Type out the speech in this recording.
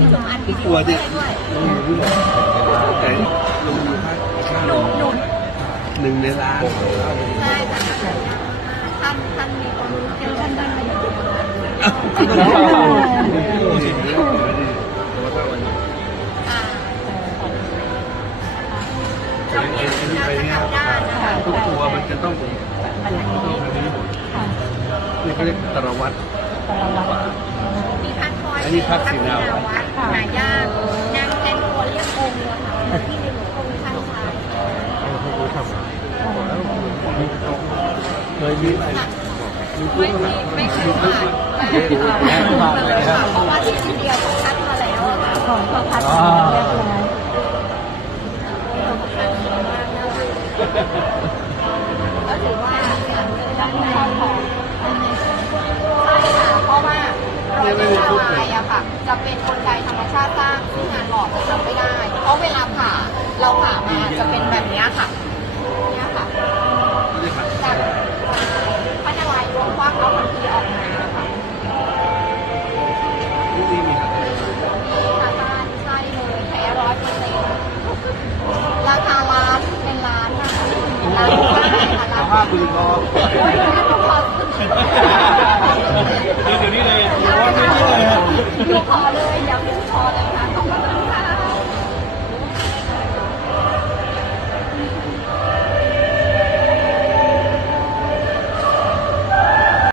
พี่จุ๋มอัดวิดีกโอลัวไว้ดิให้ด้วยแต่ลงดูภาพหนูหนูหนึ่งในล้านใช่ค่ะท่านท่านมีความรู้เกี่ยวกับท่านท่านมาอยู่ตรงนั้นอ่าเรามีเราจะทำได้นะคะทุกตัวมันจะต้องนี่เขาเรียกตรวัตมีพันคอยอั นนี้พักพัศิกลาวัดหายากนางเป็นตัวเรียกองค์อะค่ะที่ในหลวงองค์ท่านใช้เคยมีไหมไม่มีไม่เคยผ่านไม่เคยผ่านไม่เคยผ่านเพราะว่าที่อินเดียเขาคัดมาแล้วอะค่ะของเขาคัดมาเรียบร้อยก็ถือว่าด้านข้อของใารอยที่ละลายอะค่ะ จะเป็นกลไกธรรมชาติสร้างซึ่งงานหล่อจะทำไม่ได้ เพราะเวลาผ่าเราผ่ามาจะเป็นแบบเนี้ยค่ะเนี่ยค่ะจากพระนารายณ์รวมคว้างเอาพันธีออกมาค่ะนี่มีครับมีค่ะบ้านใช่เลยแท้ร้อยเปอร์เซ็นต์ราคาล้านเป็นล้านนะคะล้านได้ค่ะล้านภาพปืนก็ โอ้ยนหนูข อเ